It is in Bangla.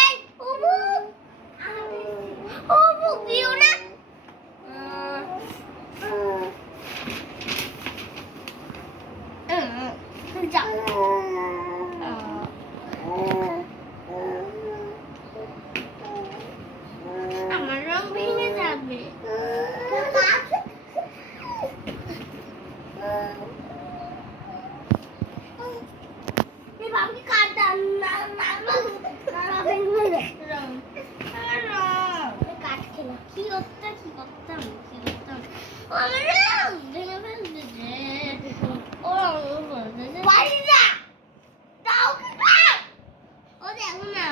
এই অমুক দিও না। যা আমার রং ভেঙে যাবে। বাবুকে কাট না কাট খেলা কি করতাম আমার রং ভেঙে ফেলতেছে। ও বাড়ি যা দাও ও দেখো না